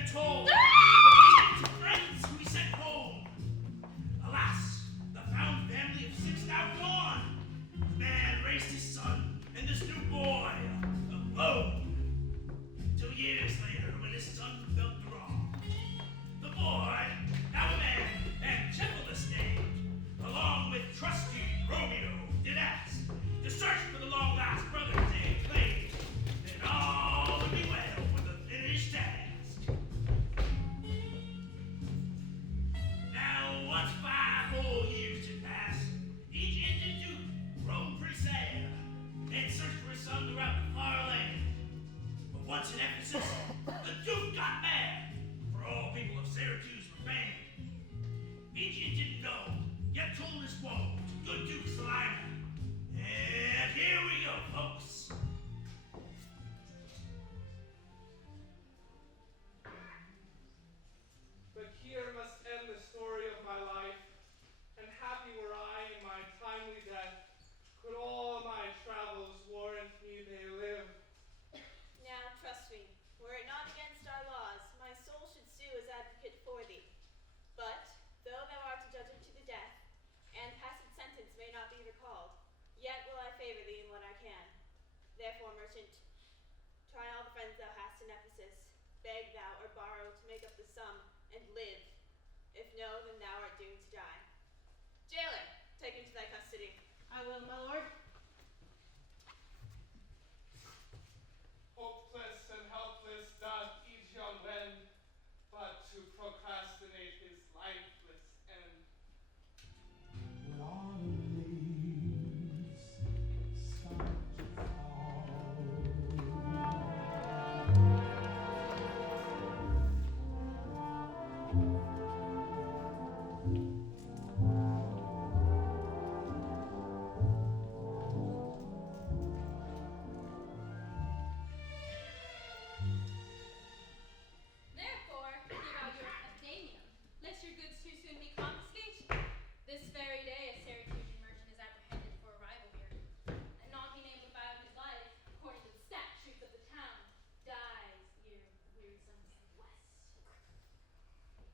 their toll. The friends who we sent home. Alas, the found family of 6 now gone. The man raised his son and this new boy alone. 2 years later, when his son felt the wrong, the boy, now a man and gentleness named, along with trusty Romeo, did ask to search for the long-lost brothers they claimed. Then all would be well with the finished task. Now, once 5 whole years had passed, each Indian duke roamed pretty sad and searched for his son throughout the far land. But once in Ephesus, the duke got mad, for all people of Syracuse were banned. Indian didn't know, yet told his woe to good Duke Slater. And here we go, folks. But here must end the story of my life, and happy were I in my timely death, could all my travels warrant me they live. Now, trust me, were it not against our laws, my soul should sue as advocate for thee. But, though thou art a judge unto the death, and passed sentence may not be recalled, yet will I favor thee in what I can. Therefore, merchant, try all the friends thou hast in Ephesus, beg thou or borrow to make up the sum, and live. If no, then thou art doomed to die. Jailer, take him to thy custody. I will, my lord. Hopeless and helpless doth each young wend, but to procrastinate his lifeless end. When autumn leaves start to fall, Therefore, give out your Athenium, lest your goods too soon be confiscated. This very day a Syracusan merchant is apprehended for arrival here, and not being able to buy out his life, according to the statutes of the town, dies ere the wearisome west.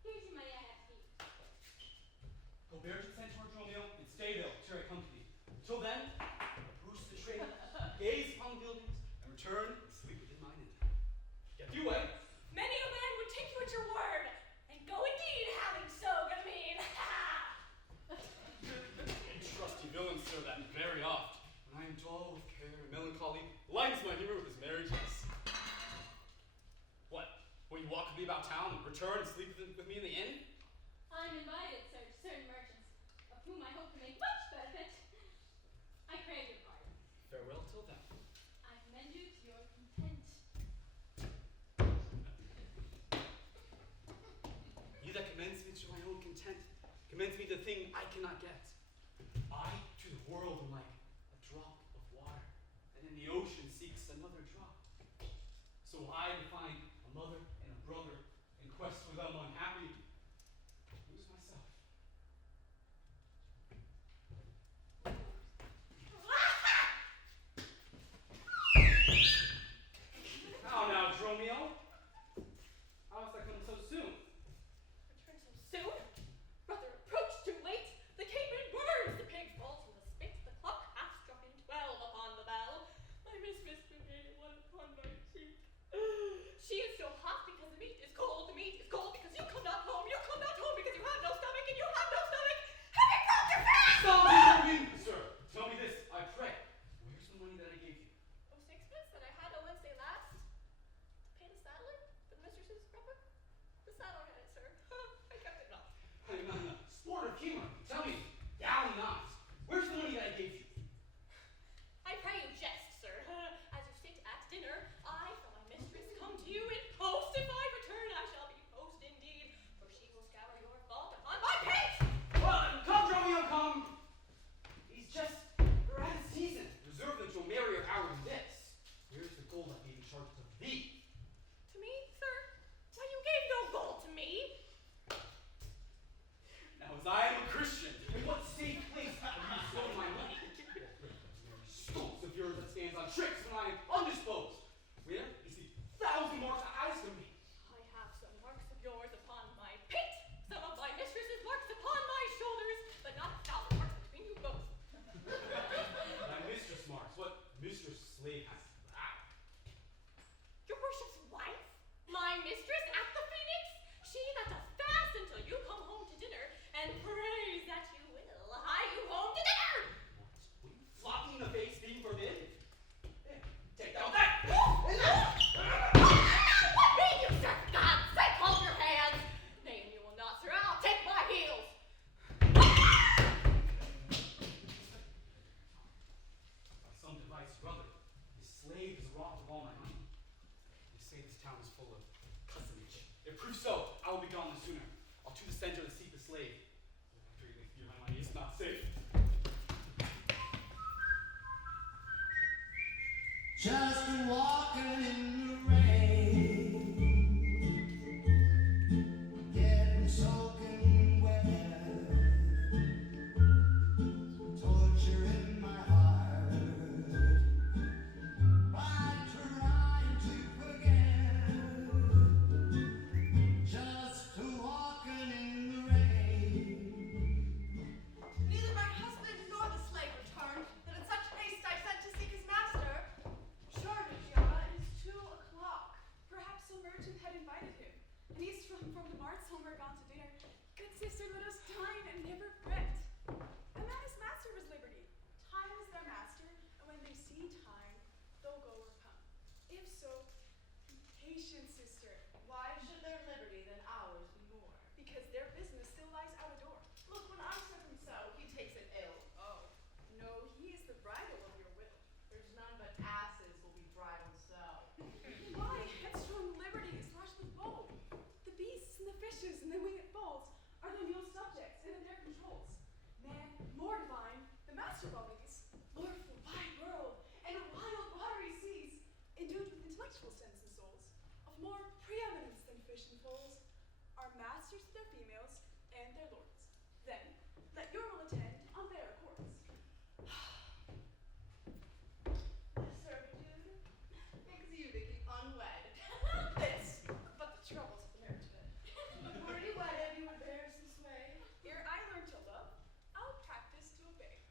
Here's your money I have to keep. Go bear to Centaur Dromio and stay there till I come to thee. Till then, bruise the trade, gaze upon the buildings, and return and sleep within mine inn. Get thee away. Many a man would take you at your word, and go indeed, having so good mean. And trusty villain, sir, that very oft, when I am dull with care and melancholy, lightens my humor with his merry jest. What? Will you walk with me about town and return and sleep with me in the inn? I'm invited, sir, to certain merchants, of whom I hope to make much benefit. I crave your pardon. Farewell till then. I commend you to your content. You that commends me to my own content, commends me the thing I cannot get. I to the world am like a drop of water, and in the ocean seeks another drop. So I to find a mother and a brother, in quest for them unhappy, lose myself. How now, Dromio? How hast thou come so soon? Return so soon? Brother, approach too late. The caveman burns, the pig falls from the spit, the clock hath struck in 12 upon the bell. My mistress prepared one upon my cheek. She is so hot because the meat is cold because you come not home full of cousinage. If proof so, I will be gone the sooner. I'll to the center to seek the slave. After you fear my money is not safe. Just walking in the rain, getting soaking wet, torture in my heart, by trying to forget, just walking in the rain. Neither my husband nor the slave returned, that in such haste I sent to seek his master. Surely, Gianna, it is 2 o'clock. Perhaps some merchant had invited him, and he's from the mart somewhere gone to dinner. Good sister, let us dine and never fret. A man is master of his liberty. Time is their master, and when they see time, they'll go or come. If so, be patient, sister. Why should their liberty than ours be more? Because their business still lies out a door. Look, when I serve him so, he takes it ill. Oh, no, he is the bridle of your will. There's none but asses will be bridled so. Why, headstrong liberty is lashed with bow. The beasts and the fishes and the winged bulls are the mule's subjects and in their controls. Man, more divine, the master of all these, lord of the wide world and wild watery seas, endued with intellectual sense and souls, of more preeminence than fish and foals, are masters to their females and their lords. Then, let your will attend on their accords. Servitude makes you to keep unwed. This, but the troubles of the marriage bed. Were you wedded, you would bear some sway. Ere I learn to love, I'll practice to obey.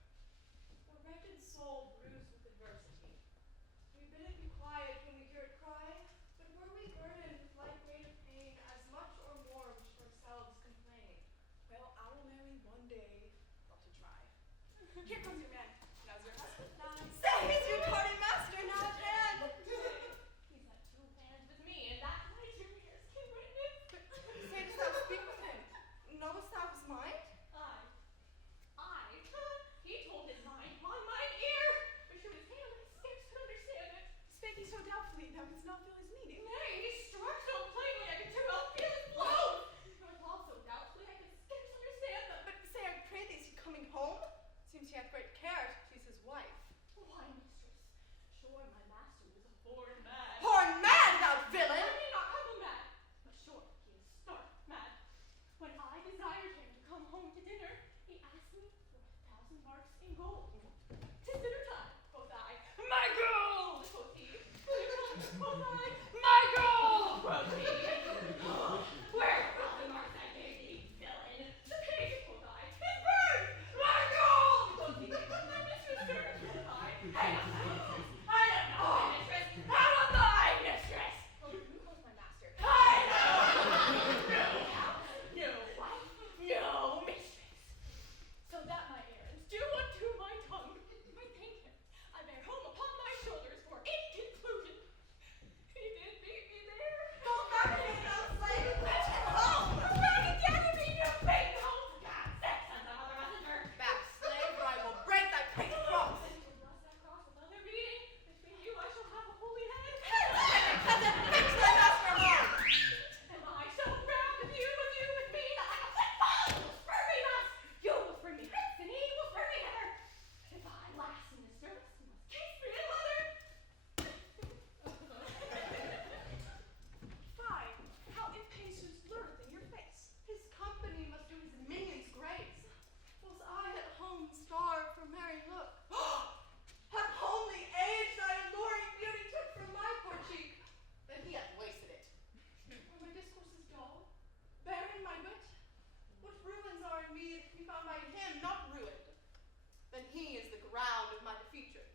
The wretched soul bruised with adversity. We bid it be quiet when we hear it cry, but were we burdened with like weight of pain, as much or more we should ourselves complain. Well, I will marry one day, but to try. Here comes your man. Now's your husband. Say, he's your tardy master now at hand. He's had 2 hands with me, and that my 2 ears can witness. Sayest thou speak with him? Knowest thou his mind? He told his mind on mine ear. I showed his hand, and I scarce could understand it. Spake he so doubtfully, thou couldst not feel his meaning. Nay, he struck so plainly, I could too well feel his blows. And withal so doubtfully, I could scarce understand them. But say, I pray thee, is he coming home? Seems he hath great care to please his wife. Why, mistress, sure my master was a born man. Born mad, thou I villain! may not call him mad, but sure he is stark mad. When I desired him to come home to dinner, he asked me for 1,000 marks in gold. 'Tis dinner time, quoth I. My gold, quoth he. Dinner time, quoth I. My gold, quoth he. Where are the marks I gave thee, villain? The page, quoth I. His bird, my gold, quoth he. My mistress, sir, quoth I. I don't know, my mistress. Out of thy mistress. Oh, you quoth my master. I know. No house, no wife, no mistress. So that my errands do unto my tongue. I thank him. I bear home upon my shoulders, for in conclusion, he did beat me there. Go back here, thou slave, and fetch him home! Back again to me, you big home. God, sex sons of other messenger. Back, slave, or I will break thy painted cross! And to bless that cross with other beating, between you I shall have a holy head. Cousin, fetch thy master home! And I shall round with you with me, that like a flint ball will spur me thus. You will spur me hence, and he will spur me hither. If I last in this service, you must case me in leather. Fie, how impatience lurketh in your face. His company must do his minions grace. Whilst I at home starve for merry look. Have homely age thy alluring beauty took from my poor cheek, then he hath wasted it. Are my discourses dull, bearing my wit? What ruins are in me that can be found by him not ruined? Then he is the ground of my defeatures.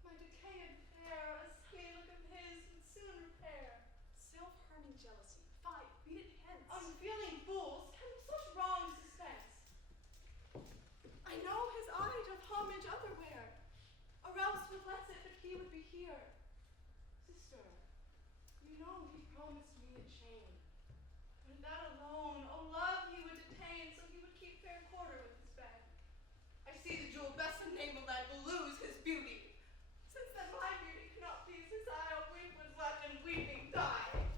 My decayed fair, a skinny look of his would soon repair. Self-harming jealousy. Fie, beat it hence. Unfeeling fools, can such wrong suspense? I know his eye doth homage otherwhere, or else reflects it that he would be here. Sister, you know he promised me a chain. When that alone, oh love, he would detain, so he would keep fair quarter with his bed. I see the jewel best enabled that will lose his beauty. Since then my beauty cannot please his eye, I'll weep what's left and weeping die.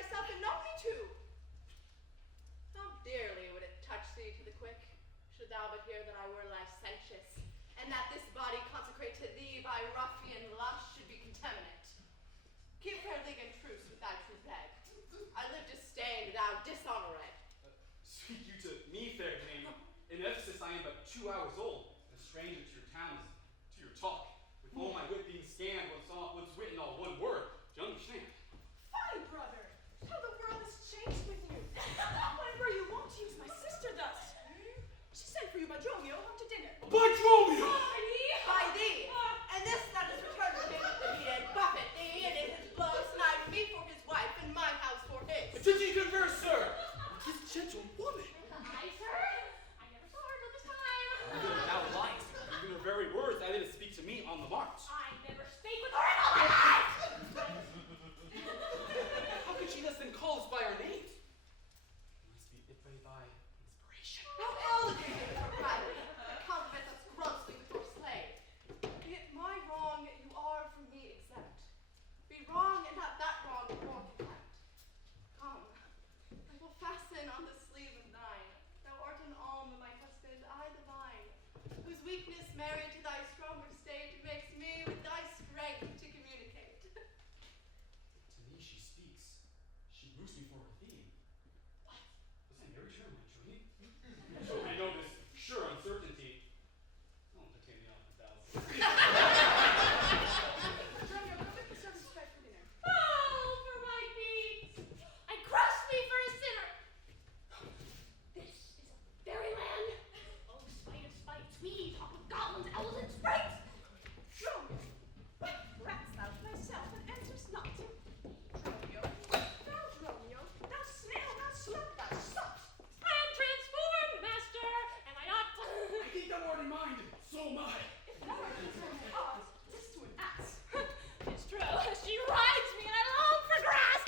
thyself and not me too. How dearly would it touch thee to the quick, should thou but hear that I were licentious, and that this body consecrate to thee by ruffian lust should be contaminate. Keep fair league and truce with thy true bed. I live disdained, thou dishonored. Speak you to me, fair dame. In Ephesus I am but 2 hours old, and a stranger to your town is to your talk. With all my wit being scanned, what's written all one word. Do you understand? Fine, brother. How the world has changed with you. When were you wont to use my sister thus? She sent for you by Dromio home to dinner. By Dromio! By thee, and this that is returned with him, that he did buffet thee, and in his blow snide me for his wife, and my house for his. Did you converse, sir? This gentle woman. Aye, sir. I never saw her till this time. Thou liest. Even her very words, I didn't speak to me on the march. I never spake with her in all my life. How could she thus then call us by our names? It must be it by inspiration. How elegant is your propriety, that compliment us grossly with your slave. Be it my wrong, you are from me exempt. Be wrong, and not that wrong, nor contempt. Come, I will fasten on the sleeve of thine. Thou art an alm, my husband, I the vine, whose weakness married to thy stronger state makes me with thy strength to communicate. To me she speaks. She moves me for her theme. What? Was I married her in my dream? So we know this sure uncertainty. Don't entertain me off the thousand. Dromio, go get the servants fed for dinner. Oh, for my needs. I crush me for a sinner. This is a fairyland. Oh, spite of spites, we talk of goblins, owls, and sprites. Dromio, rat's thou to thyself and answerest not? Dromio, thou snail, thou slut, thou sot. I am transformed, master. Am I not? I think thou art in mind. So am I. If thou art concerned with ours, 'tis to an ass. It's true. She rides me, and I long for grass.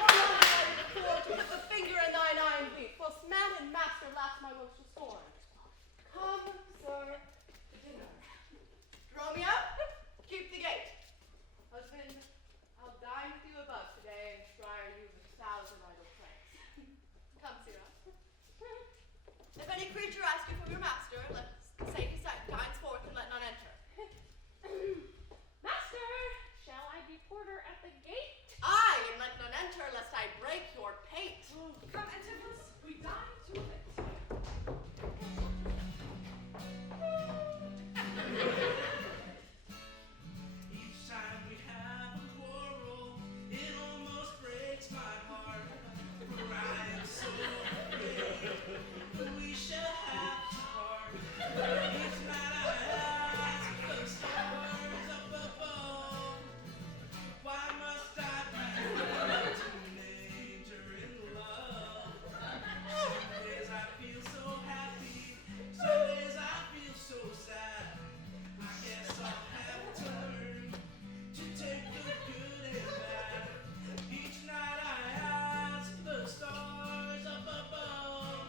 To put the finger in thine eye and weep, whilst man and master laughs my woes to scorn. Come, sir, to dinner. Dromio, keep the gate. Husband, I'll dine with you above today and try you with 1,000 idle francs. Come, Sirrah. If any creature ask you for your master, let say he dines forth and let none enter. Master, shall I be porter at the gate? Aye, and let none enter, lest I break your pate. Come, Antipholus, we dine to it. Each time we have a quarrel, it almost breaks my heart. For I am so afraid we shall have to part. Each night I ask the stars up above, why must I be a teenager in love? Some days I feel so happy, some days I feel so sad. I guess I'll have to learn to take the good and bad. Each night I ask the stars up above,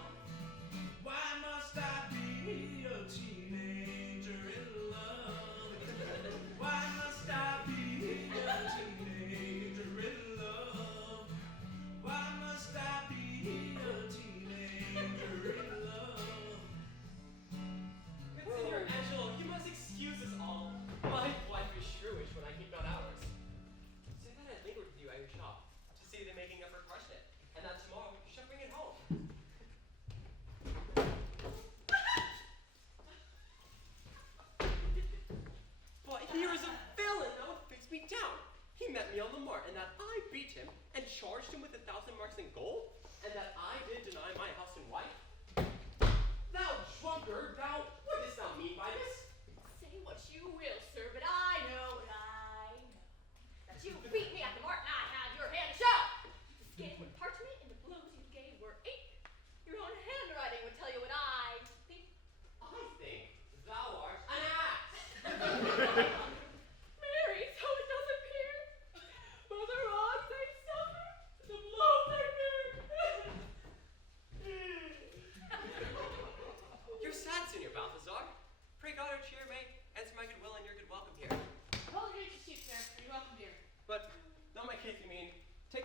why must I be a teenager in love? Why must I be a teenager in love? Why must I be a teenager in love? Monsignor Angelo, you must excuse us all. My wife is shrewish when I keep not hours. Say that I lingered with you at your shop to see the making of her crushnet, and that tomorrow you shall bring it home. But here is a villain that would fix me down. He met me on the mart, and that I beat him and charged him with 1,000 marks in gold, and that I did deny my house and wife. Thou drunkard, what dost thou mean by this? Say what you will, sir, but I know what I know. That you beat me at the mart and I had your hand to show. The skin would part me and the blows you gave were ink. Your own handwriting would tell you what I think. I think thou art an ass. Mary, so it does appear. By the wrongs I suffer, the blows I bear.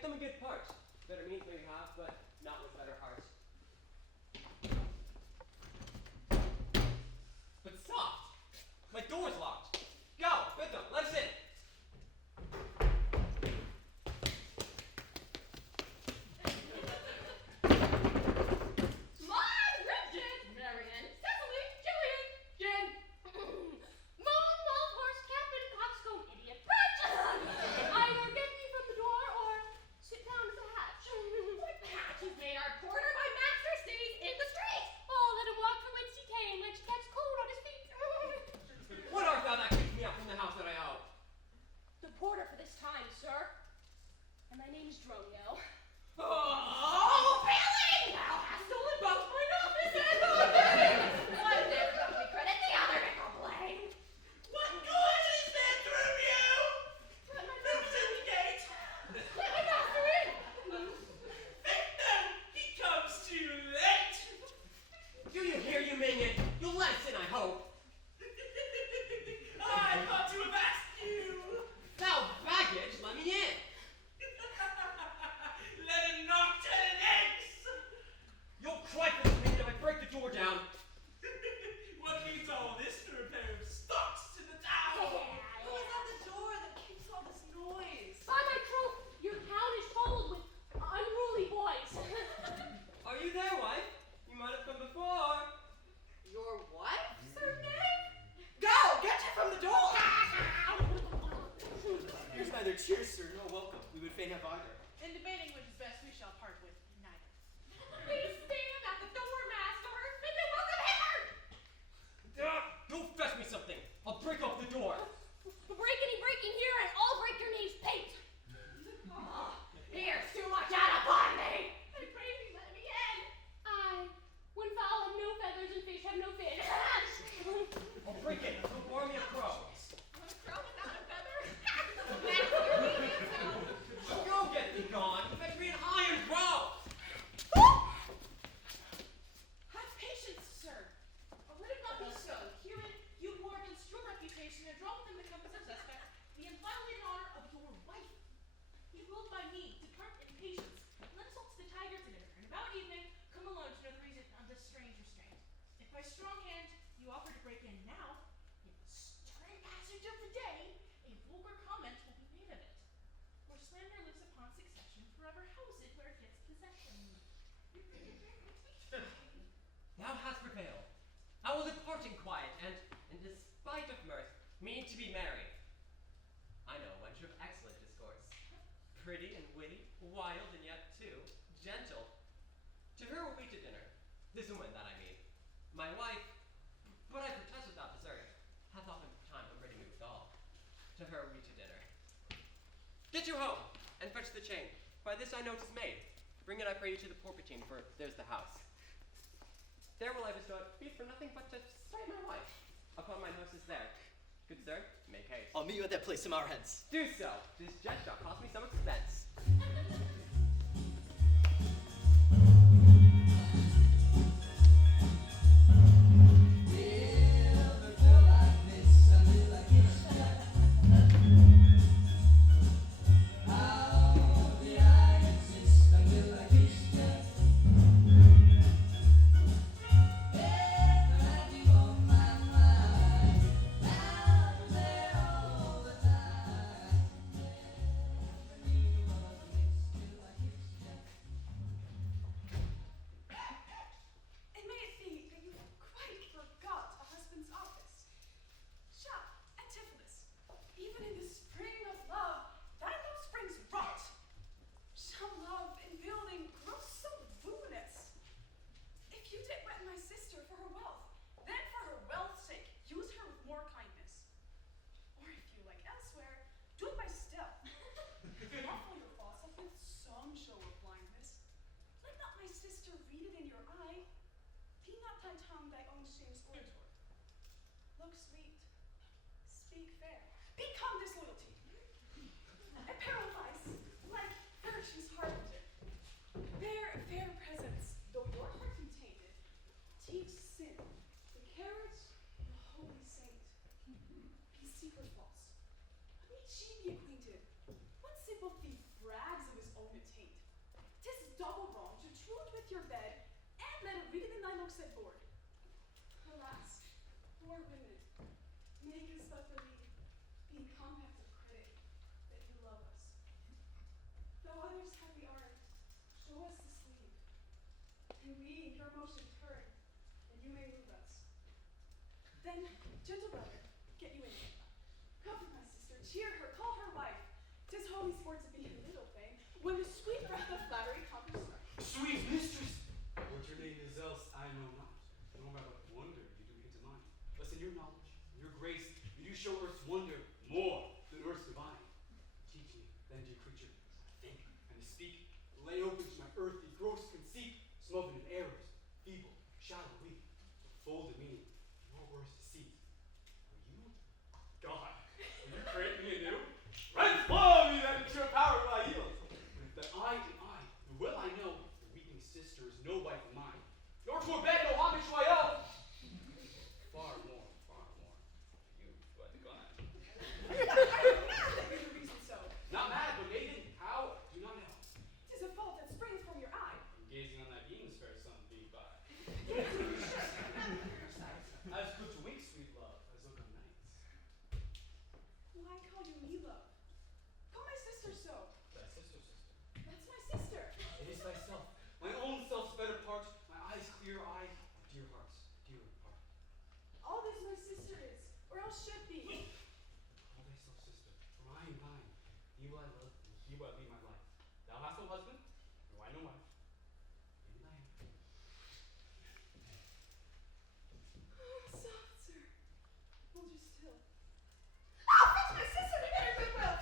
them a good part. Better means maybe have, but not with better heart. But soft! My door's locked. Go, with them, let us in. My Bridget, Marion, Cecily, Jillian, Jen, Moon, Wild Horse, Captain, Coxcomb, Idiot, Bridge! Either get me from the door or sit down at the hatch. What hatch? You've made our porter. My master stays in the street. Oh, let him walk from whence he came, let you catch cold on his feet. What art thou that kicked me out from the house that I owe? The porter for this time, sir. And my name's Dronio. Oh, Billy! Thou hast stolen both mine office and my name! One never got me credit, the other to complain. What good is there through you? Let my Who's in the gate? master in! Victor, he comes too late. Do you hear, you minion? You'll let us in, I hope. I thought to have asked you. Thou baggage, let me in. Let him knock 10 eggs. You'll cry for this minion if I break the door down. What needs all this for a pair of stocks to the town? Who's at the door that keeps all this noise? By my troth, your town is troubled with unruly boys. Are you there, wife? You might have come before. Your wife, Sir Knave? Go! Get you from the door! Here's neither cheers, sir, nor welcome. We would fain have either. In debating which is best, we shall part with neither. Please stand at the door, master, and then welcome hither. Don't fetch me something. I'll break up the door. Breaking here, and I'll break your knees, Pate. Here's too much out upon me. I pray thee let me in. Aye, when fowl have no feathers and fish have no fin. I'll break it. Don't bore me a crow. A crow without a feather? Master, leave it so. Go get thee gone. Fetch me an iron crow. Have patience, sir. Let it not be so. Herein you war against your reputation and draw within the compass of suspect the inviolated honor of your wife. He ruled by me, depart in patience, and let us all to the tigers and return about evening, come alone to know the reason of this strange restraint. If by strong hand you offer to break in now, in the stern passage of the day, a vulgar comment will be made of it. For slander lives upon succession, forever house it where it gets possession. Thou hast prevailed. I will depart in quiet, and, in despite of mirth, mean to be merry. I know a wench of excellent discourse, pretty and witty, wild and yet, too, gentle. To her were we to dinner, this woman that I mean, my wife, but I protest without desert, hath often time upbraiding me withal. To her were we to dinner. Get you home, and fetch the chain. By this I know 'tis made. Bring it, I pray you, to the porpentine, for there's the house. There will I bestow it, be for nothing but to spite my wife. Upon mine house is there. Good sir, make haste. I'll meet you at that place some hour hence. Do so. This jet shall cost me some expense. And may it be that you quite forgot a husband's office. Shall, Antipholus, even in the spring of love, that no springs rot. Shall love in building grow so ruinous? If you did wed my sister for her wealth, then for her wealth's sake use her with more kindness. Or if you like elsewhere, do it by stealth. Lawful your falsehood with some show of blindness. Let not my sister read it in your eye. Be not thy tongue thy own shame's orator. Look sweet, speak fair, become disloyalty. Apparel vice, like virtue's harbinger. Bear fair presence, though your heart contained it. Teach sin, the carriage, the holy saint. Be secret false. Let me she be acquainted. What simple thief brags of his own double wrong to truth with your bed, and let it read it in thy looks at board. Alas, poor women, make us but believe, being compact of credit, that you love us. Though others have the art, show us the sleeve, and we your motion turn, and you may move us. Then, gentle brother, get you in. Comfort my sister, cheer her, call her wife. 'Tis holy sport to be in little fame, when the sweet breath of flattery conquers strife. Sweet mistress! What your name is else I know not, nor by what wonder you do hit to mine. Less in your knowledge, in your grace, you do show earth's wonder more than earth's divine. Teach me, then, dear creature, to think and to speak, lay open to my earthly gross conceit, smothered in errors, feeble, shallow, weak, folded meaning, your worst deceit. Are you? God, will you create me anew? Transform me then into your power will I yield. That I and I, the will I know, the weeping sister is no wife of mine. Nor to her bed no homage do I owe. Far more, you do I decline. That be the reason so. Not mad, but maiden, how? Do not know. 'Tis a fault that springs from your eye. I'm gazing on thy beams, fair sun, beat by. Yes, you should remember your sight. As good to wink, sweet love, as look on nights. Why call you me love? Call my sister so. Thy sister. That's my sister. It is thyself, my own self's better part, my eyes clear eye, our dear hearts, dearer part. All this my sister is, or else should be. Call thyself sister, for I am thine. He will I love, and he will I lead my life. Thou hast no husband, no I no wife. In thy hand. Soft, sir. Hold you still. Oh, fetch my sister to get her goodwill.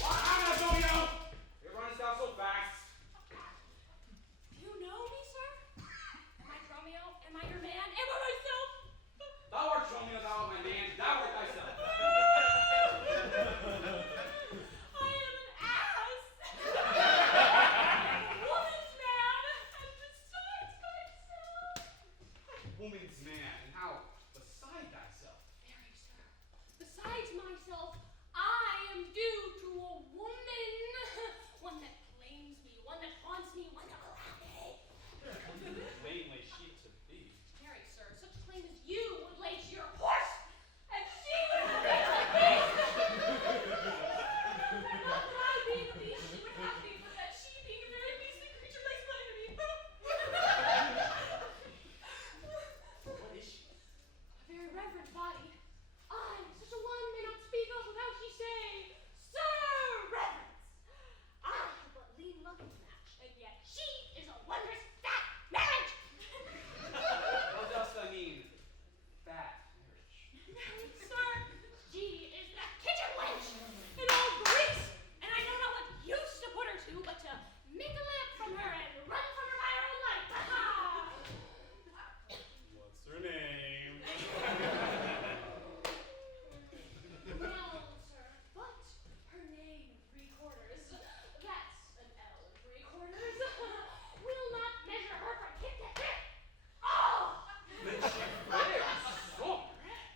Why, I'm not going out! Here runnest thou so fast. Do you know me, sir? Am I Romeo? Am I your man? Am I myself? Thou art Romeo, thou art my man, thou art thyself. I am an ass! Woman's man! And besides myself! Woman's man, and how beside thyself? Very, sir. Besides myself, I am due to a woman. One that claims me, one that haunts me, one that will have me. Lame lay she to be. Very, sir, such claim as you would lay to your horse, and she would have me to beast. Not that I being a beast, she would have me, but that she being a very beastly creature lays claim to me. What is she? A very reverend body. I, such a one, may not speak of without she say, Sir Reverence. I have but lean luggage match, and yet she is a wondrous fat marriage. What dost thou mean? Fat marriage. Sir, she is the kitchen wench in all grease, and I know not what use to put her to, but to make a lamp from her and run from her by her own light. What's her name? Well, sir, but her name in 3/4, that's an L in 3/4, will not measure her from hip to hip. Oh! Then she fares so.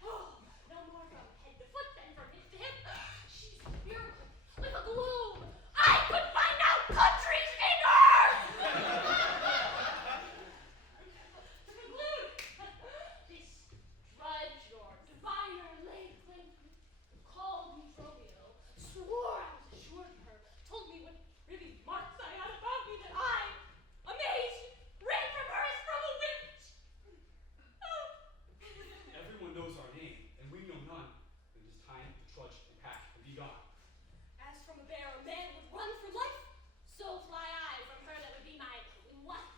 Oh, no more from head to foot than from hip to hip. She's spherical, like a globe. I could find out countries in her! To conclude, this drudge or diviner laid claim to me, called me Romeo, swore I was assured of her, told me what privy marks I had about me that I, amazed, ran from her as from a witch. Everyone knows our name, and we know none. Then it is time to trudge and pack and be gone. As from a bear a man would run for life, so fly I from her that would be my wife.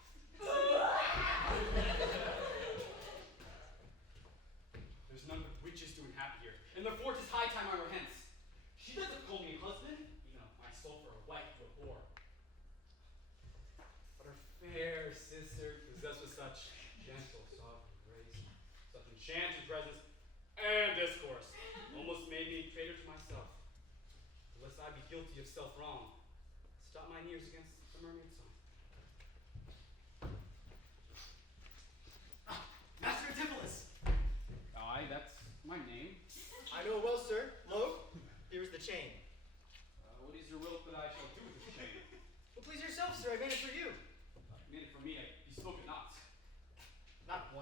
There's none but witches to inhabit here, and therefore 'tis high time I were hence. She doesn't call me husband, even of my soul for a wife to abhor. But her fair sister, possessed with such gentle, sovereign grace, such enchanting presence and discourse, almost made me traitor to myself. Lest I be guilty of self-wrong, stop mine ears against the mermaid song. Master Antipholus! Aye, that's my name.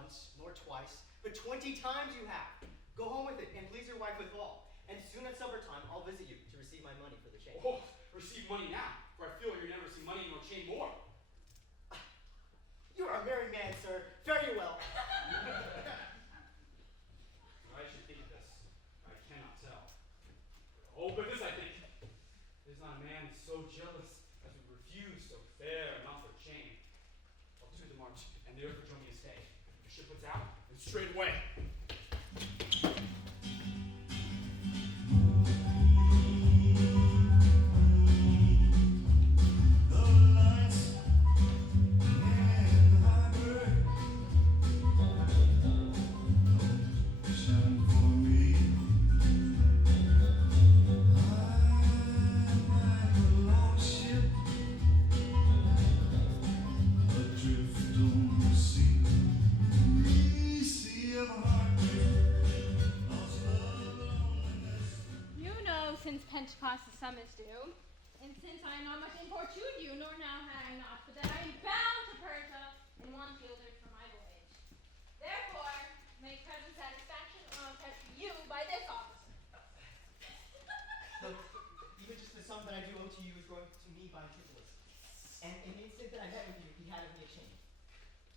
once, nor twice, but 20 times you have. Go home with it, and please your wife withal. And soon at supper time, I'll visit you to receive my money for the chain. Oh, receive money now, for I feel you'll never see money nor chain more. You are a merry man, sir. Very well. What I should think of this, I cannot tell. Oh, but this I think. There's not a man so jealous as would refuse so fair an offered chain. I'll do the march, and therefore join me to stay. The ship puts out, and straight away. Since Pentecost the sum is due, and since I am not much importuned you, nor now had I not, but that I am bound to Persia and one fielder for my voyage. Therefore, make present satisfaction or attest to you by this officer. Look, even just the sum that I do owe to you is brought to me by Tripolis. And in the instant that I met with you, he had of me a chain.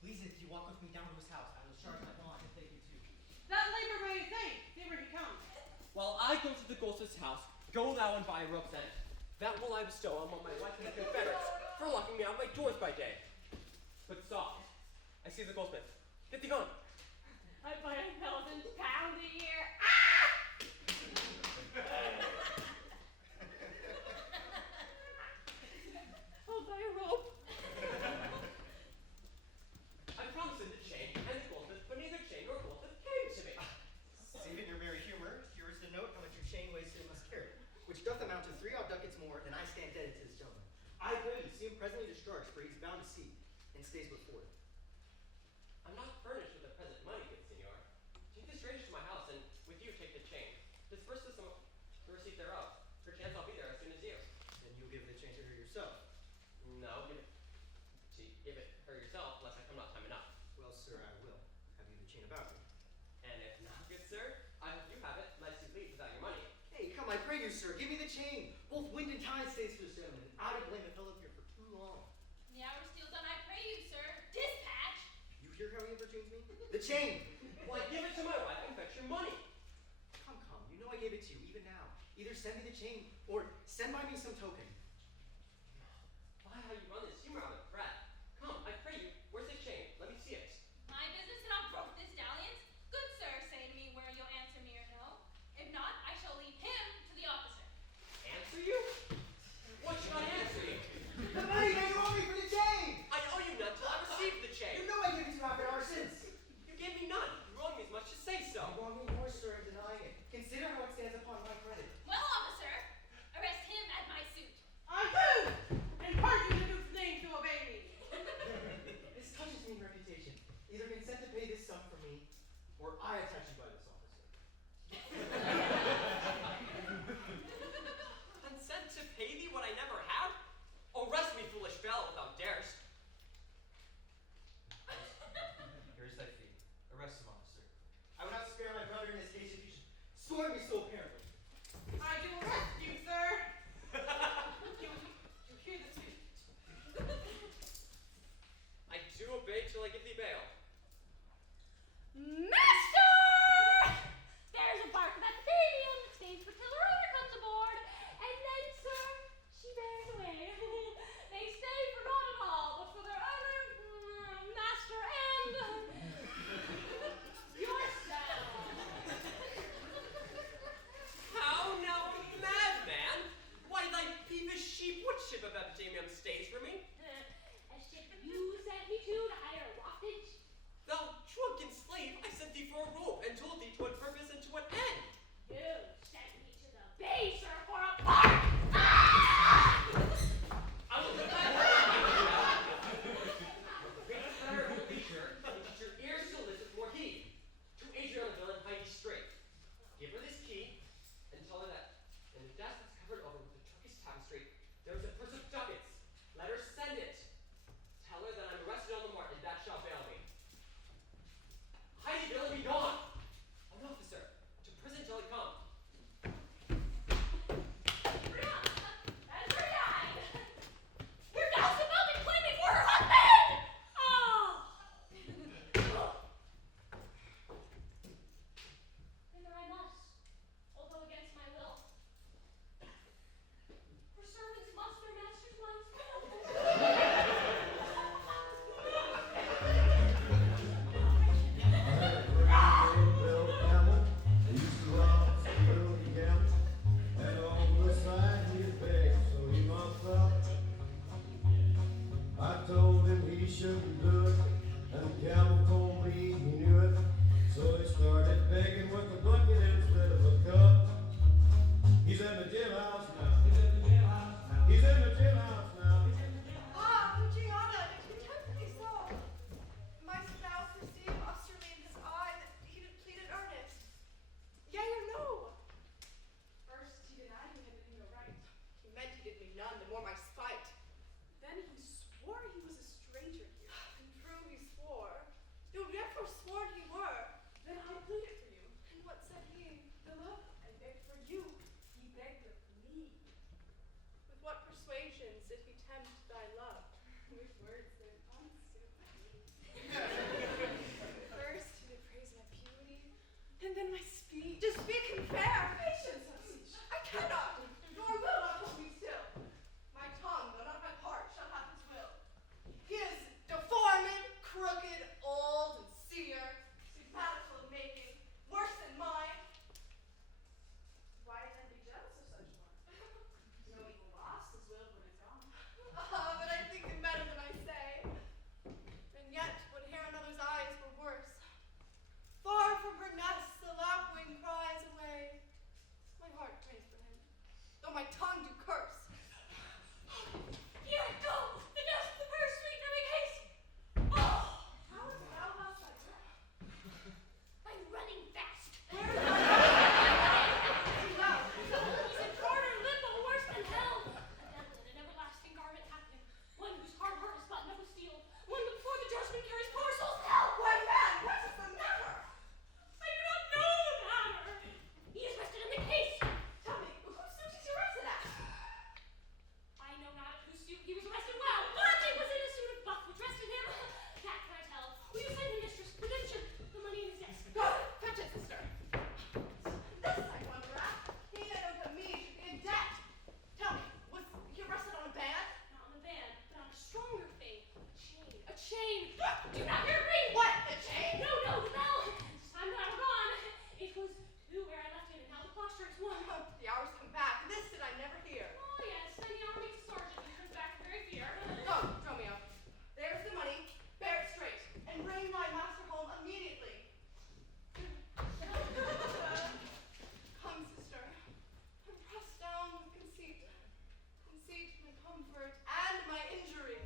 Please, if you walk with me down to his house, I will charge my bond and take you too. That labor may think, see where he comes. While I go to the goldsmith's house, go thou and buy a rope then. That will I bestow on my wife and the confederates for locking me out of my doors by day. But stop. I see the goldsmith. Get thee gone. I buy £1,000 a year. I'll buy a rope. I promised him the chain and the goldsmith, but neither chain nor goldsmith came to me. Saving your merry humor, here is the note how much your chain weighs and must carry, which doth amount to 3 odd ducats more than I stand indebted to this gentleman. I pray you see him presently discharged, for he is bound to sea, and stays but for it. I'm not furnished with the present money, good senor. Take the strangers to my house, and with you take the chain. Disperse the receipt thereof. Perchance I'll be there as soon as you. Then you'll give the chain to her yourself. No, give it her yourself, lest I come not time enough. Well, sir, I will. Have you the chain about me? And if not, good sir, I hope you have it, lest you leave without your money. Hey, come, I pray you, sir, give me the chain. Both wind and tide stays for this gentleman, and I don't blame a fellow here for too long. The hour still done, I pray you, sir. Dispatch! You hear how he importunes me? The chain! Why, give it to my wife and fetch your money. Come, you know I gave it to you, even now. Either send me the chain, or send by me some token. Why, how you run this humor out of breath. Come, I pray you, where's the chain? Let me see it. My business to not broke this dalliance. Good sir, say to me where you'll answer me or no. If not, I shall leave him to the officer. Answer you? What should I answer you? The money that you owe me for the chain! I owe you none till I receive the chain. You know I gave it to you half an hour since. You gave me none. You wrong me as much as say so. You wrong me more, sir, in denying it. Consider how it stands upon my credit. Well, officer, arrest him at my suit. I do! And pardon the Duke's name to obey me. This touches me in reputation. Either consent to pay this sum for me, or I attach you by this officer. Consent to pay thee what I never had? Arrest me, foolish fellow, if thou darest. Here's thy fee. Arrest him, officer. I would not spare my brother in this case if you should scorn me so apparently. I do arrest you, sir. You hear the speech? I do obey till I give thee bail. Master! There's a bark at the stadium that stays the tiller owner comes aboard. And then, sir, she bears away. They stay for naught at all, but for their other master and yourself. How now, madman? Why, thy peevish sheep, what ship of epidemium stays for me? A ship you sent me to hire waftage. Thou drunken slave, I sent thee for a rope and told thee to what purpose and to what end. You sent me to the bay, sir, for a bark. I will put that Great fire of leisure, and teach your ears to listen more heed. To Adriana Villa and Heidi Strait. Give her this key, and tell her that in the desk that's covered over with the Turkish tapestry, there is a purse of ducats. Let her send it. Tell her that I'm arrested on the mark, and that shall bail me. what persuasions did he tempt thy love? With words that unsuit me. First he did praise my beauty, and then my speech. To speak and fair, patience, I cannot, nor will not hold me still. My tongue, though not my part, shall have his will. He is deformed, crooked, old, and seer, stigmatical in making, worse than mine. Why then be jealous of such one? No evil lost is willed when it's gone. Ah, but I think him better than I say. And yet would hear another's eyes were worse. Far from her nest the lapwing cries away. My heart prays for him, though my tongue do curse. Here I go! The nest of the first sweet, now make haste! Oh! How is thou hast thy breath? I'm running fast. Where is thy He's a corner limbo worse than hell. A devil in an everlasting garment hath him. One whose hard heart is buttoned up with steel. One that before the judgment carries poor souls to hell. Why, man, what is the matter? I do not know the matter. He is rested in the case. Tell me, whose suit is he arrested at? I know not at whose suit he was arrested well, but it was in a suit of buff which rested him. That can I tell. Will you send him, mistress, redemption, the money in his desk? Go, fetch it, sister. This I wonder at. He that owed to me should be in debt. Tell me, was he arrested on a band? Not on the band, but on a stronger thing. A chain. A chain. Do you not hear it ring? What, the chain? No, no, the bell. This time that I'm gone. It was two where I left it, and now the clock strikes one. The hours come back. This did I never hear. Oh, yes, then the army makes a sergeant and turns back in very fear. Go, Romeo. There's the money. Bear it straight, and bring my master home immediately. Come, sister. I'm pressed down with conceit. Conceit, my comfort, and my injury.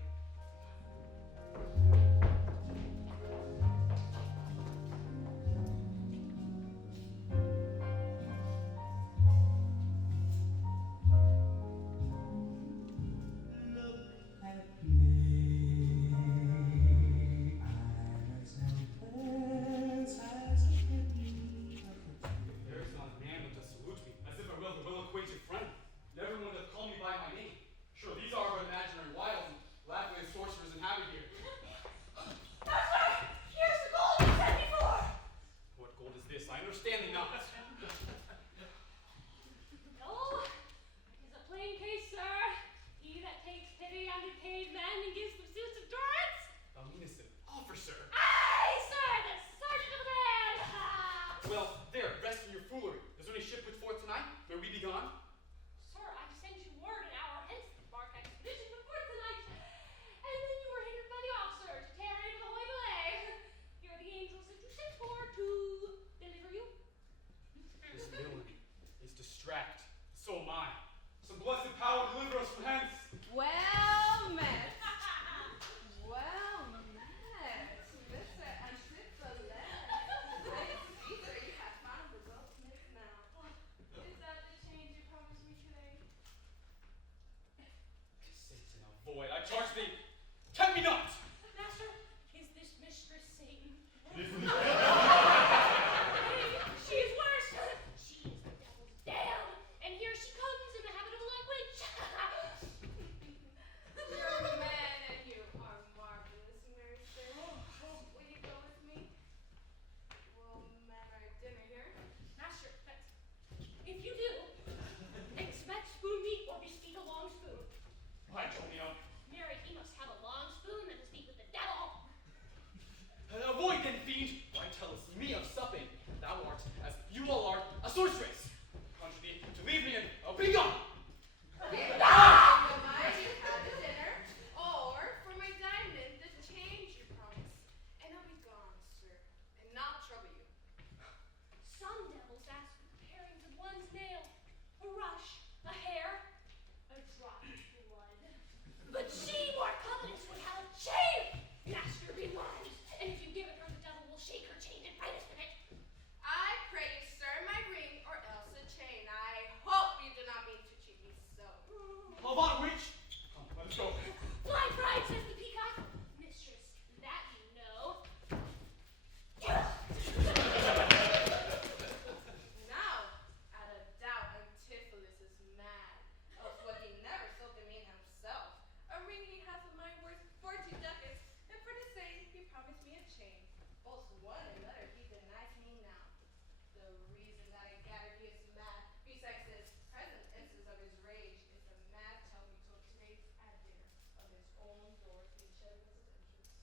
the reason that I gather he is mad, besides this present instance of his rage, is the mad tell he took today at dinner of his own Dorothy Chedda's attentions.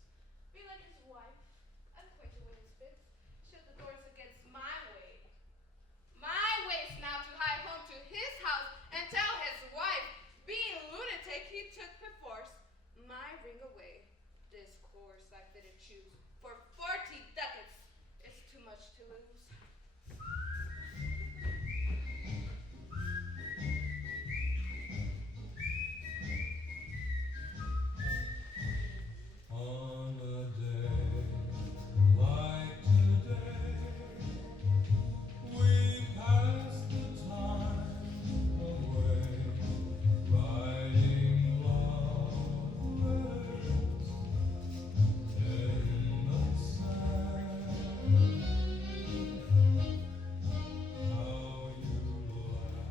Be like his wife, unacquainted with his fits, shut the doors against my way. My way's now to hie home to his house and tell his wife, being lunatic he took perforce, my ring away. This course I fitted choose, for 40 ducats is too much to lose. On a day like today, we pass the time away, writing lovers in the sand. How you laugh.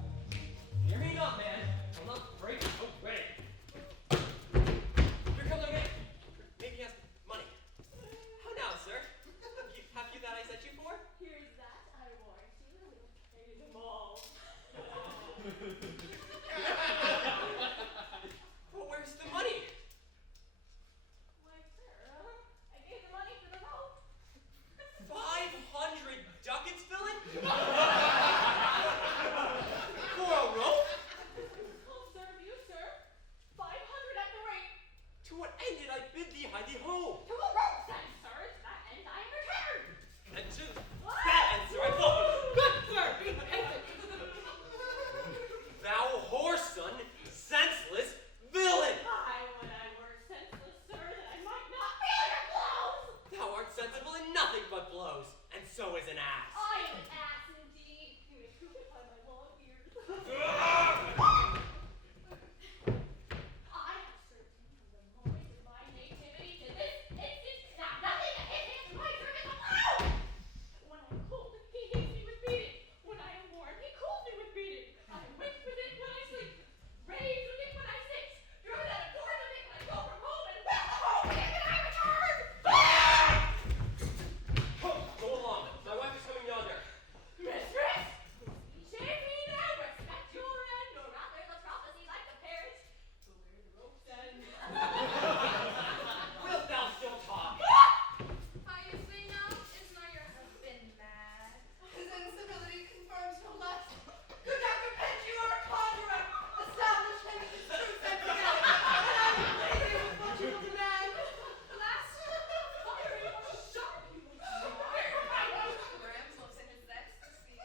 Hear me not, man. I'll not break away. Here comes our man. Maybe he has money. How now, sir? Have you that I sent you for? Here's that, I warrant you, will pay them all. Well, where's the money? Why, sir, I gave the money for the rope. 500 ducats, villain? For a rope? I'll serve you, sir. 500 at the rate. To what end did I bid thee hie thee home? To a rope, then, sir. To that end I am returned. And to that answer I go. Good, sir, be patient. Thou whoreson, senseless villain! I would I were senseless, sir, that I might not feel your blows. Thou art sensible in nothing but blows, and so is an ass. I am an ass indeed. You may prove it by my long ears. I have served him from the moment of my nativity to this instant. Now nothing to hit him to my service alone. When I am cold, he hits me with beating. When I am warm, he cools me with beating. I wake with it when I sleep, raise with it when I sit, driven out of doors with it when I go from home, and will home with it when I return. Go along. My wife is coming yonder. Mistress, shame me now, respect your end, nor rather the prophecy like the parents. But where the rope's end? Wilt thou still talk? How you say now? Is not your husband mad? His incivility confirms no less. Good Dr. Pinch, you are a conjurer. Establish him in his true sense again, and I will please you with what you will demand. Alas, fiery or sharp you will sharp. Grams looks in his ecstasy.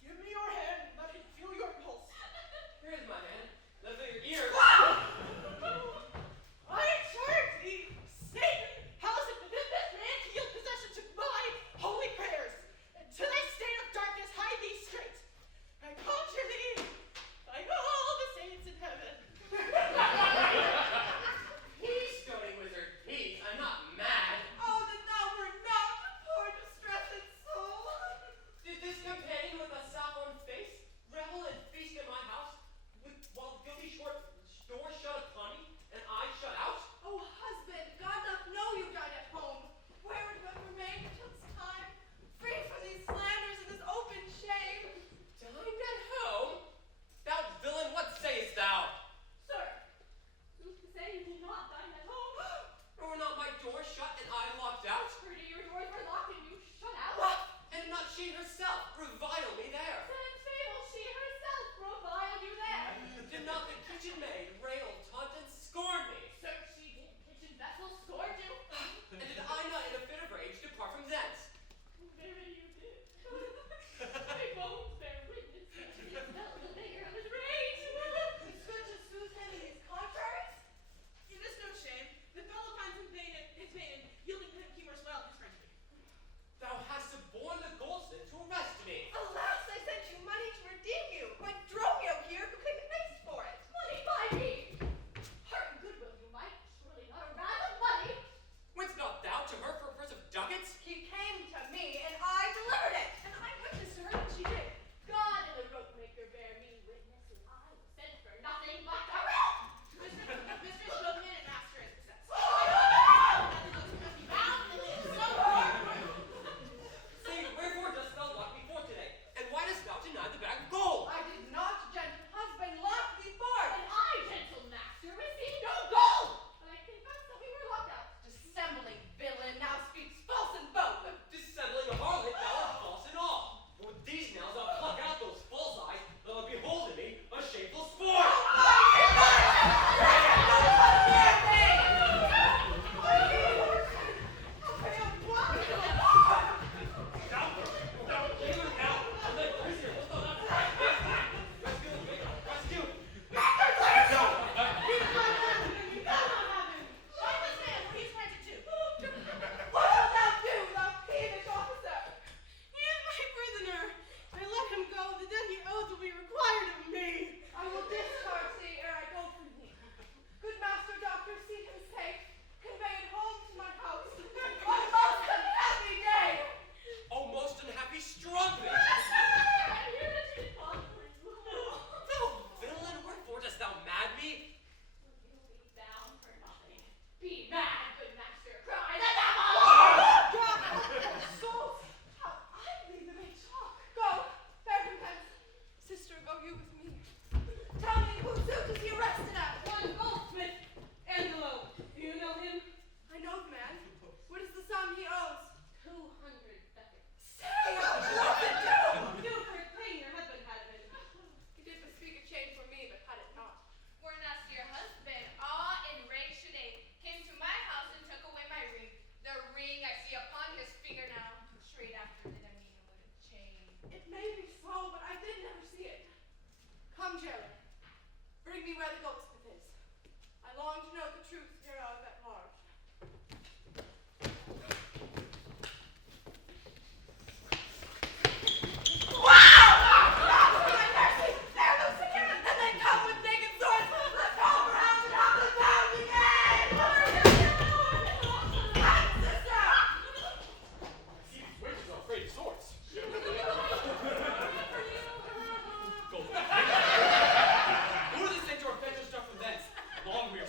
Give me your hand and let me feel your pulse. Here is my hand. Let feel your ears. I charge thee, Satan, how is it that this man to yield possession to my holy prayers, and to thy state of darkness hide thee straight? I conjure thee, like all the saints in heaven. Peace, stony wizard, peace. I'm not mad. Oh, that thou wert not the poor distressed soul. Did this companion with a saffron face revel and feast in my house, while the guilty short door shut upon me, and I shut out? Oh, husband, God doth know you died at home. Where would one remain till this time, free from these slanders and this open shame? Dined at home? Thou villain, what sayest thou? Sir, who's to say you did not dine at home? Or were not my door shut and I locked out? Pretty your doors were locked and you shut out. And did not she herself revile me there? Then fable she herself reviled you there. Did not the kitchen maid rail, taunt, and scorn me? Sir, she did kitchen vessel scored you. And did I not in a fit of rage depart from thence? Very you did. My bones bear witness that he felt the vigor of his rage. It's good to soothe him in his contraries. It is no shame. The fellow finds his pain and yielding to him humors well his friendship. Thou hast suborned the goldsmith to arrest me.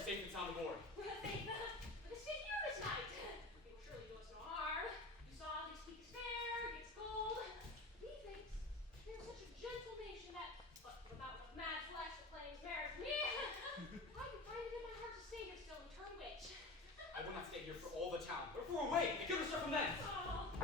safe and sound aboard. We're safe. But stay here this night. They will surely do us no harm. You saw they speak fair, gets gold. Methinks they're such a gentle nation that, but for the mountain of mad flesh that claims marriage me, I could find it in my heart to stay here still and turn witch. I will not stay here for all the town, but for a way. I could start from thence. Oh.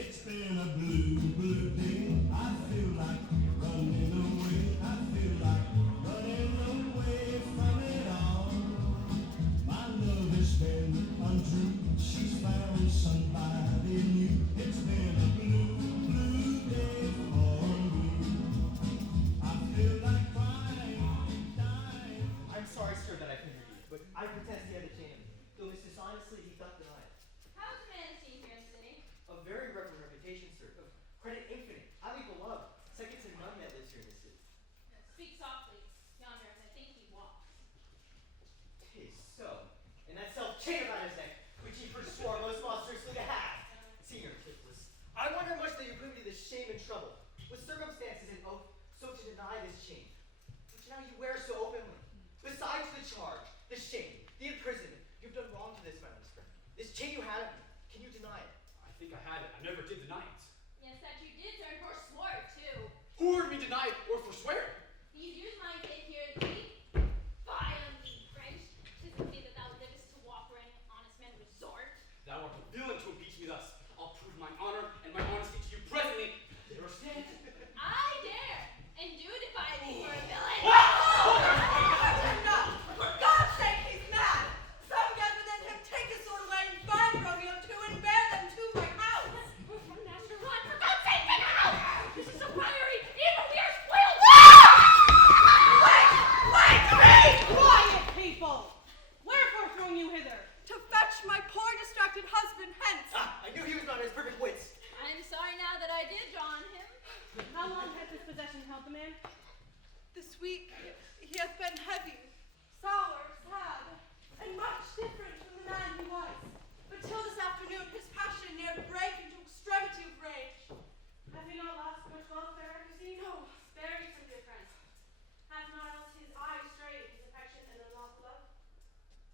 It's been a blue, blue day. I feel like running away. I feel like running away from it all. My love has been untrue. She's found somebody new. It's been a blue, blue day for me. I feel like crying, dying. I'm sorry, sir, that I hindered you, but I protest he had a chain. Though Miss dishonestly, he doth deny it. How's the man seen here in the city? A very reverend reputation, sir, of credit infinite, highly beloved, second to none that lives here in this city. Speak softly, yonder, as I think he walks. 'Tis so. And that self-chain about his neck, which he forswore most monstrously to have. Senior Tiflis, I wonder much that you put me to this shame and trouble, with circumstances and oath, so to deny this chain, which now you wear so openly. Besides the charge, the shame, the imprisonment, you've done wrong to this, my honest friend. This chain you had of me, can you deny it? I think I had it. I never did deny it. Yes, that you did, sir, and forswore it, too. Who heard me deny it or forswear it? These years mine did hear thee. Violently French. 'Tis the day that thou livest to walk where any honest men resort. Thou art a villain to impeach me thus. I'll prove mine honor and my honesty to you presently. Dare stand? I dare, and do defy thee for a villain. Enough! For God's sake, he's mad! Some get within him, take his sword away, and bind Romeo to and bear them to my house! Master, run, for God's sake, get out! This is a priory, even we are spoiled. Wait! Be quiet, people! Wherefore throng you hither? To fetch my poor distracted husband hence! Ah, I knew he was not in his perfect wits. I'm sorry now that I did draw on him. How long has this possession held the man? This week he hath been heavy, sour, sad, and much different from the man he was. But till this afternoon his passion near brake into extremity of rage. Hath he not lost much wealth, fair Christine? No. Spare you some difference. Hath not else his eye strayed his affection and unlawful love?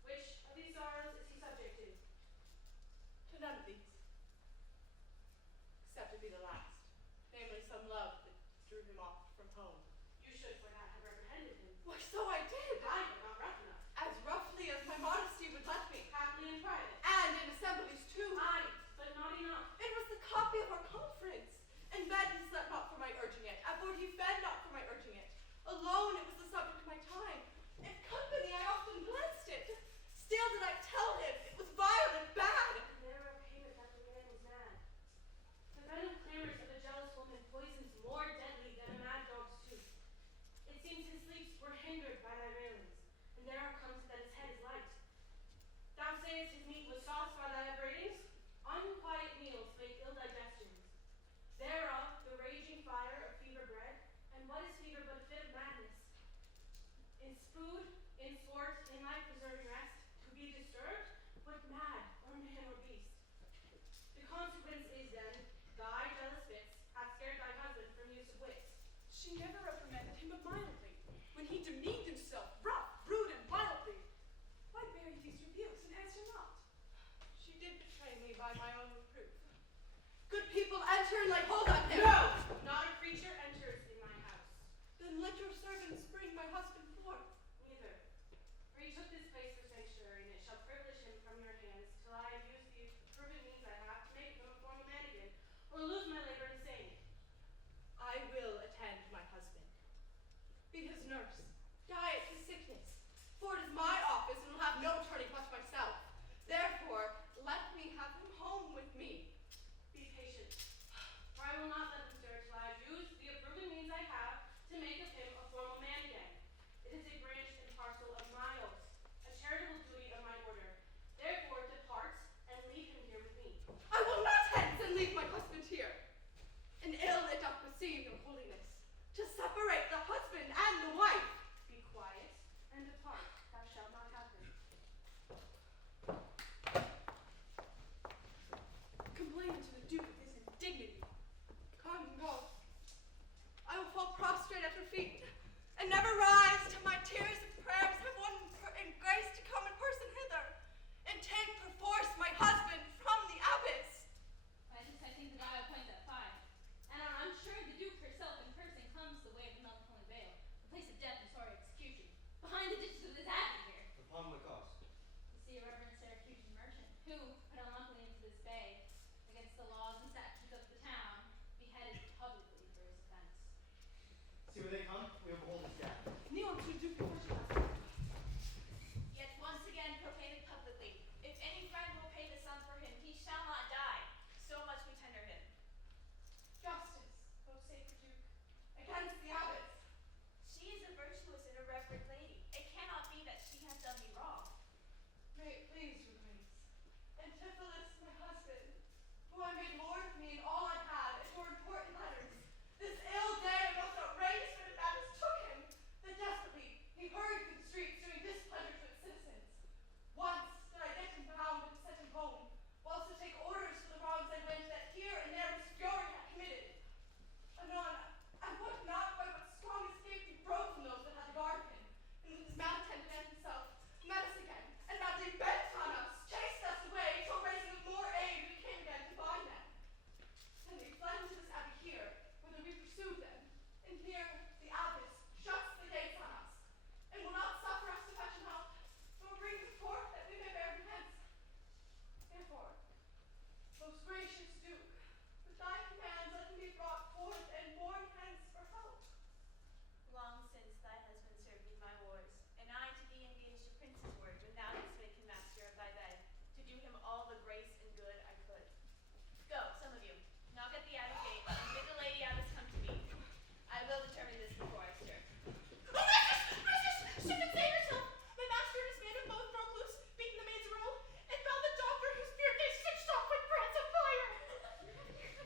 Which of these sorrows is he subject to? To none of these. Except it be the last, namely some love that drew him off from home. You should for that have reprehended him. Why, so I did. Aye, but not rough enough. As roughly as my modesty would let me. Happily in private. And in assemblies too. Aye, but not enough. It was the copy of our conference. In bed he slept not for my urging it. At board he fed not for my urging it. Alone it was the subject of my time. In company I often blessed it. Still did I tell him it was vile and bad. Narrow payment that the man was mad. The venom clamors of a jealous woman poisons more deadly than a mad dog's tooth. It seems his sleeps were hindered by thy railings, and there are comes that his head is light. Thou sayest his meat was sauced by thy upbraidings? Unquiet meals make ill digestions. Thereof the raging fire of fever bred, and what is fever but a fit of madness? In food, in sport, in life preserving rest, to be disturbed, what mad, or man or beast? The consequence is then, thy jealous fits hath scared thy husband from use of wits. She never reprimanded him but mildly, when he demeaned himself, rough, rude, and wildly. Why bear you these rebukes, and answer not? She did betray me by my own reproof. Good people, enter and lay hold on him. No! Not a creature enters in my house. Then let your servants bring my husband forth. Neither. For he took this place for sanctuary, and it shall privilege him from your hands, till I have used the proven means I have to make him a formal man again, or lose my labor in saying it. I will attend my husband. Be his nurse. Diet his sickness. For it is my office and will have no turning but myself. Therefore, let me have him home with me. Be patient, for I will not let him stir till I have used the approving means I have to make of him a formal man again. It is a branch and parcel of my oaths, a charitable duty of my order. Therefore, depart and leave him here with me. I will not hence and leave my husband here. And ill it doth beseem your holiness to separate the husband and the wife. Be quiet and depart. Thou shalt not happen. Complain to the Duke of this indignity. Come, go. I will fall who put unluckily into this bay, against the laws and statutes of the town, beheaded publicly for his offense. See where they come? We will behold his death. Kneel unto the Duke before she passes. Yet once again proclaim it publicly. If any friend will pay the sum for him, he shall not die. So much we tender him. Justice, O sacred Duke, against the abbess. She is a virtuous and a reverend lady. It cannot be that she has done me wrong. May it please your grace. Antipholus, my husband, who I made lord of me in all I had, and bore important letters, this ill day and most outrageous when the abbess took him, that desperately he hurried through the streets doing displeasure to its citizens. Once did I get him bound and set him home, whilst to take orders for the wrongs I went that here and there his fury had committed. Anon, I would not by what strong escape he broke from those that had the guard of him, and with his malattended and himself, met us again, and madly bent on us, chased us away, till raising of more aid we came again to bind them. Then they fled into this abbey here, whither we pursued them, and here the abbess shuts the gates on us, and will not suffer us to fetch him out, nor bring him forth that we may bear him hence. Therefore, most gracious Duke, with thy commands let him be brought forth and borne hence for help. Long since thy husband served in my wars, and I to thee engaged a prince's word when thou didst make him master of thy bed, to do him all the grace and good I could. Go, some of you, knock at the abbey gate, and bid the lady abbess come to me. I will determine this before I stir. Oh, mistress! Ship and save yourself! My master and his men have both broke loose, beaten the maid's robe, and bound the doctor whose beard they singed off with brands of fire.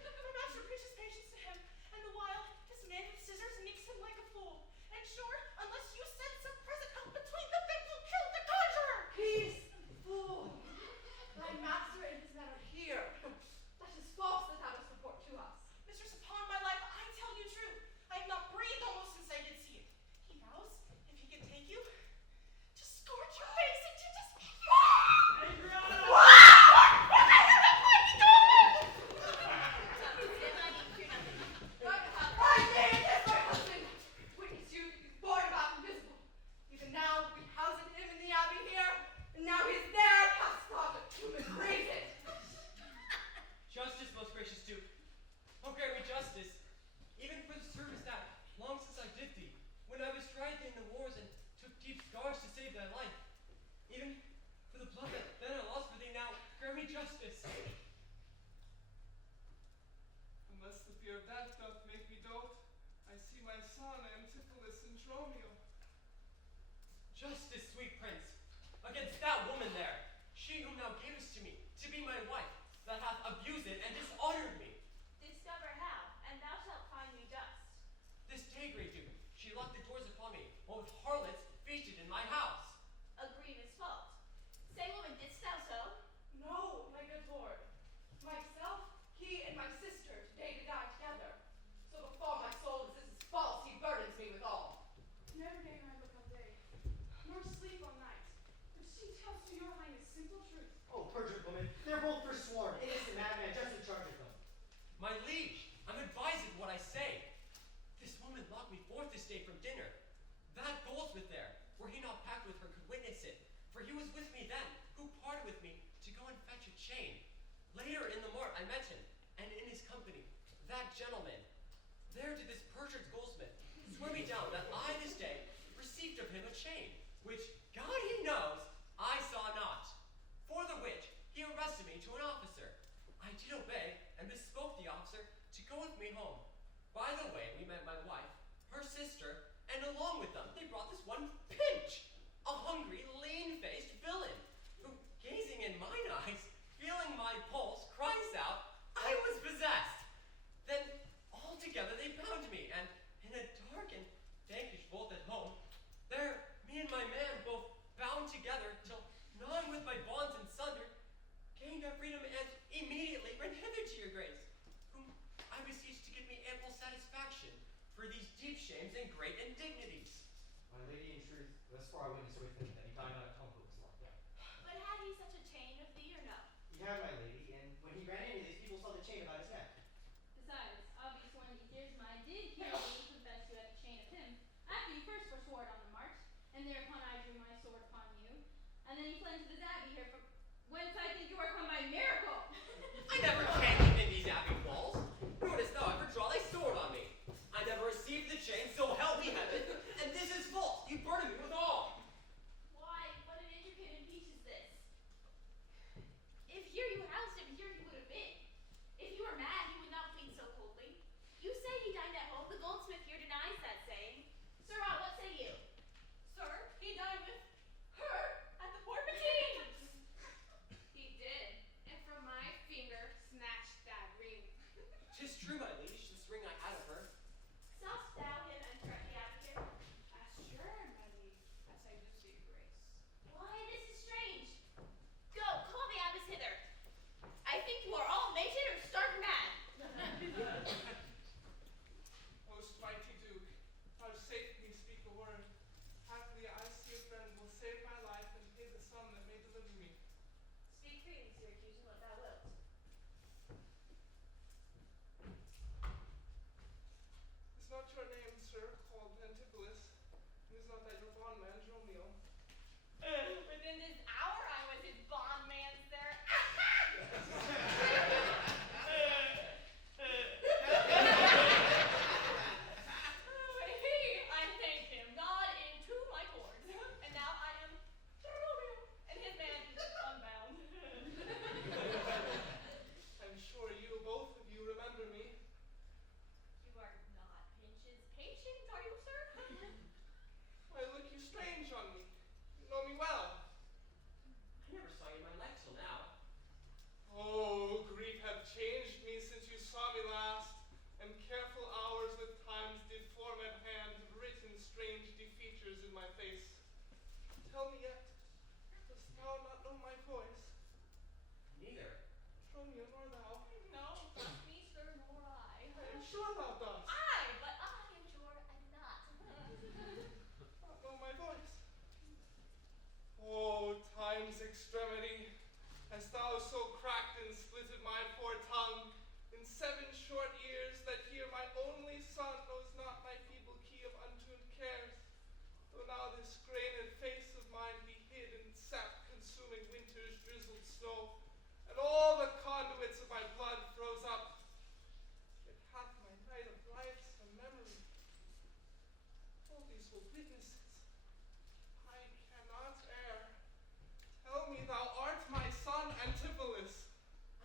My master preaches patience to him, and the while his men with scissors nicks him like a fool. And sure, unless you send some present help between them, they will kill the conjurer! Peace, fool! Thy master and his men are here. That is false that thou dost report to us. Mistress, upon my life, I tell you true. I have not breathed almost since I did see it. He vows, if he can take you, to scorch your face and to just... I made this my husband. Witness you, he's born about invisible. Even now we housed him in the abbey here, and now he's there, past prophet, human reason. Justice, most gracious Duke. Oh, grant me justice, even for the service that long since I did thee, when I was tried in the wars and took deep scars to save thy life. Even for the blood that then I lost for thee now, grant me justice. Unless the fear of that doth make me dote, I see my son Antipholus and Dromio. Justice, sweet prince, against that woman there, she whom thou gavest to me, to be my wife, that hath abused and dishonored me. Discover how, and thou shalt find me dust. This day, great Duke, she locked the doors upon me, while with harlots feasted in my house. A grievous fault. Say, woman, didst thou so? No, my good lord. Myself, he, and my sister today to die together. So before my soul as this is false, he burdens me with all. Never dare I look on day, nor sleep on night, but she tells to your highness simple truth. Oh, perjured woman, they're both forsworn. Innocent madman just in charge of them. My liege, I'm advised what I say. This woman locked me forth this day from dinner. That goldsmith there, were he not packed with her, could witness it. For he was with me then, who parted with me to go and fetch a chain. Later in the mart I met him, and in his company, that gentleman. There did this perjured goldsmith swear me down that I this day received of him a chain, which God he knows I saw not. For the which he arrested me to an officer. I did obey, and bespoke the officer to go with me home. By the way, we met my wife, her sister, and along with them they brought this one Pinch, a hungry, lean-faced villain, who, gazing in mine eyes, feeling my pulse, cries out, I was possessed. Then all together they bound me, and in a dark and dankish vault at home, there me and my man both bound together till, gnawing with my bonds and sunder, gained our freedom and immediately ran hither to your grace, whom I beseech to give me ample satisfaction for these deep shames and great indignities. My lady, in truth, thus far I witnessed with him that he died not at home but was locked up. But had he such a chain of thee or no? He had, my lady, and when he ran into these people saw the chain about his neck. Besides, obvious one of these years, I did hear you confess you had a chain of him, after you first forswore it on the march, and thereupon I drew my sword upon you, and then you fled into this abbey here from whence I think you are I never came within these abbey walls, nor didst thou ever draw thy sword on me. I never received the chain, so help me heaven, and this is false. You burden me with all. Why, what an intricate impeach is this? If here you housed him, here he would have been. If you were mad, he would not plead so coldly. You say he dined at home. The goldsmith here denies that saying. Sirrah, what say you? Sir, he dined with her at the Porpentine. He did, and from my finger snatched that ring. 'Tis true, my liege, this ring I had of her. Saw'st thou him enter at the abbey here? As sure, my liege, as I do see grace. Why, this is strange. Go, call the abbess hither. I think you are all mated or stark mad. Most mighty Duke, vouchsafe me speak a word. Haply I see a friend will save my life and pay the sum that may deliver me. Speak freely, Syracusan, what thou wilt. Is not your name, sir, called Antipholus? And is not that your bondman, Dromio? Within this hour I was his bondman, sir. I thank him, God into my cords. And now I am Romeo, and his man is unbound. I'm sure you, both of you, remember me. You are not Pinch's patient, are you, sir? Why look you strange on me? You know me well. I never saw you in my life till now. Oh, grief have changed me since you saw me last, and careful hours with time's deformed hand have written strange defeatures in my face. Tell me yet, dost thou not know my voice? Neither. Dromio, nor thou. No, not me, sir, nor I. I am sure thou dost. But I am sure I do not. Not know my voice. Oh, time's extremity, hast thou so cracked and splitted my poor tongue in 7 short years that here my only son knows not my feeble key of untuned cares, though now this grained face of mine be hid in sap-consuming winter's drizzled snow, and all the conduits of my blood froze up, yet hath my night of life some memory. All these will witnesses. I cannot err. Tell me thou art my son Antipholus.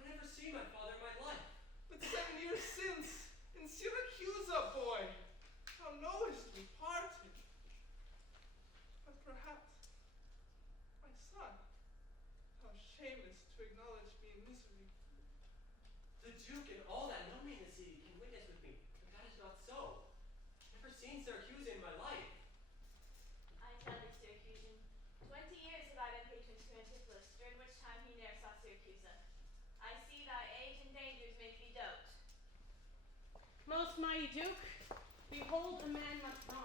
I never seen my father in my life. But 7 years since, in Syracusa, boy, thou knowest we parted. But perhaps, my son, thou shamest to acknowledge me in misery. The Duke and all that know me in the city can witness with me, but that is not so. Never seen Syracuse in my life. I tell thee, Syracusan, 20 years have I been patron to Antipholus, during which time he ne'er saw Syracusa. I see thy age and dangers make thee dote. Most mighty Duke, behold a man much wrong.